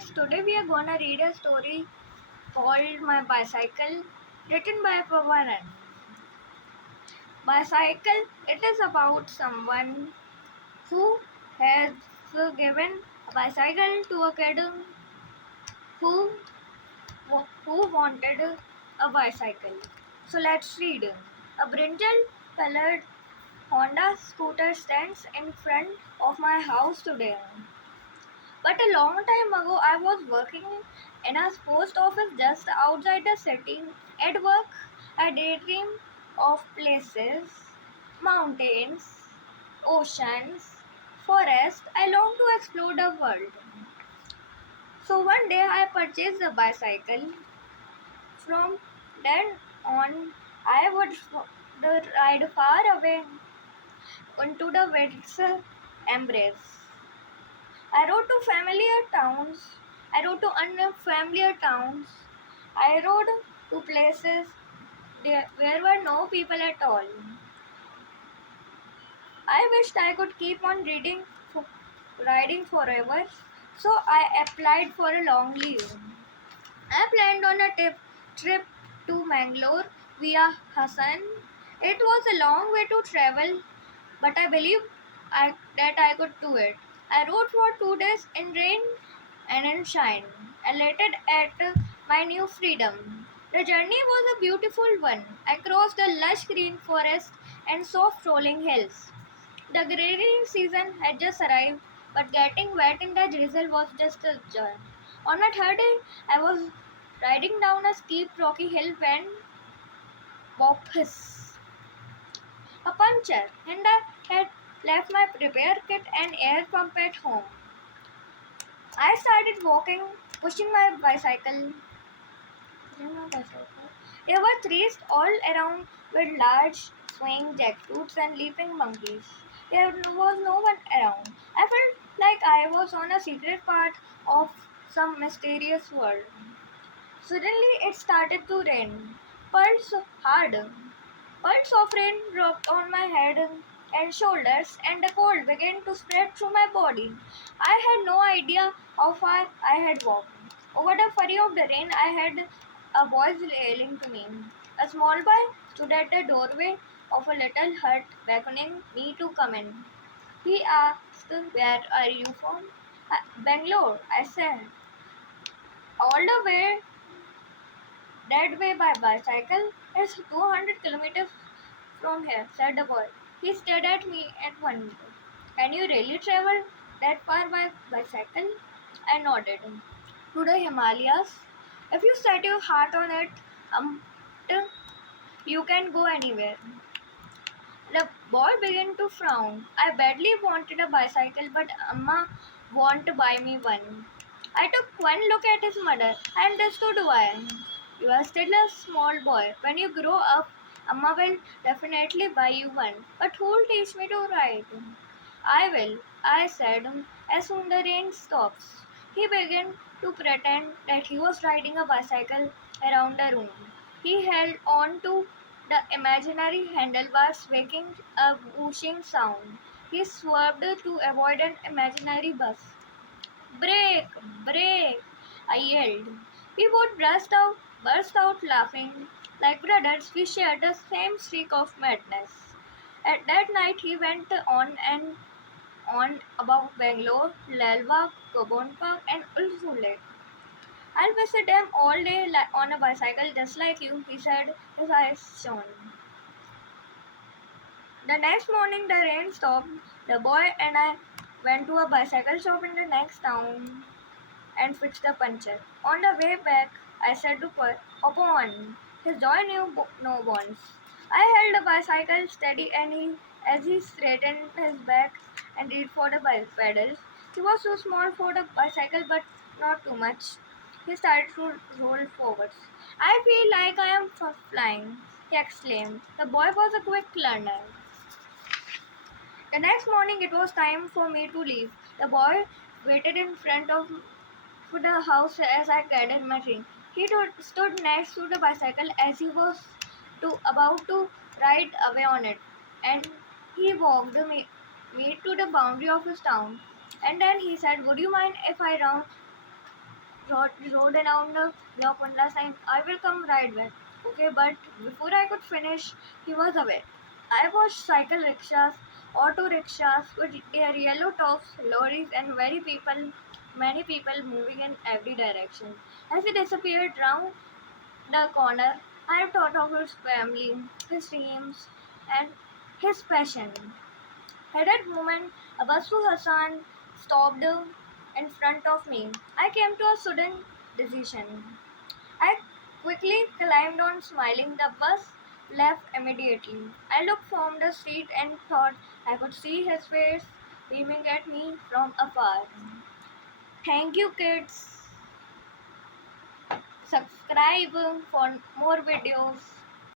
kids, today we are gonna read a story called My Bicycle, written by Pavaran. Bicycle, it is about someone who has given a bicycle to a kid who, who wanted a bicycle. So let's read. A brinjal colored Honda scooter stands in front of my house today. But a long time ago, I was working in a post office just outside the city. At work, I daydream of places, mountains, oceans, forests. I long to explore the world. So one day, I purchased a bicycle. From then on, I would ride far away into the wind's embrace. I rode to familiar towns. I rode to unfamiliar towns. I rode to places where were no people at all. I wished I could keep on riding forever, so I applied for a long leave. I planned on a trip to Mangalore via Hassan. It was a long way to travel, but I believed that I could do it. I rode for 2 days in rain and in shine, elated at my new freedom. The journey was a beautiful one. I crossed the lush green forest and soft rolling hills. The grading season had just arrived, but getting wet in the drizzle was just a joy. On my third day, I was riding down a steep rocky hill when Bophis, a puncture, and I had left my repair kit and air pump at home. I started walking, pushing my bicycle. There were trees all around with large swaying jackfruits and leaping monkeys. There was no one around. I felt like I was on a secret part of some mysterious world. Suddenly it started to rain. Pearls hard. Pearls of rain dropped on my head and shoulders, and the cold began to spread through my body. I had no idea how far I had walked. Over the fury of the rain, I heard a voice yelling to me. A small boy stood at the doorway of a little hut, beckoning me to come in. He asked, "Where are you from?" "Bangalore," I said. "All the way that way by bicycle? It's 200 kilometers from here," said the boy. He stared at me and wondered, "Can you really travel that far by bicycle?" I nodded. "To the Himalayas. If you set your heart on it, um, you can go anywhere." The boy began to frown. I badly wanted a bicycle, but Amma won't buy me one. I took one look at his mother. I understood why. "You are still a small boy. When you grow up, Amma will definitely buy you one. But who'll teach me to ride?" "I will," I said, "as soon the rain stops." He began to pretend that he was riding a bicycle around the room. He held on to the imaginary handlebars, making a whooshing sound. He swerved to avoid an imaginary bus. "Brake! Brake!" I yelled. We both burst out laughing. Like brothers, we shared the same streak of madness. At that night, he went on and on about Bangalore, Lalbagh, Cobon Park, and Ulsu Lake. "I'll visit them all day on a bicycle just like you," he said, his eyes shone. The next morning, the rain stopped. The boy and I went to a bicycle shop in the next town and fixed the puncture. On the way back, I said to Paul, "Hop on." His joy knew no bounds. I held the bicycle steady and as he straightened his back and reached for the pedals. He was too small for the bicycle, but not too much. He started to roll forwards. "I feel like I am flying," he exclaimed. The boy was a quick learner. The next morning, it was time for me to leave. The boy waited in front of the house as I gathered my drink. He stood next to the bicycle as he was about to ride away on it, and he walked me to the boundary of his town. And then he said, "Would you mind if I He rode around the block one last time. I will come right back. Okay, but before I could finish, he was away. I watched cycle rickshaws, auto rickshaws with their yellow tops, lorries, and many people moving in every direction. As he disappeared round the corner, I thought of his family, his dreams, and his passion. At that moment, Abasu Hassan stopped in front of me. I came to a sudden decision. I quickly climbed on, smiling. The bus left immediately. I looked from the street and thought I could see his face beaming at me from afar. Thank you, kids. Subscribe for more videos.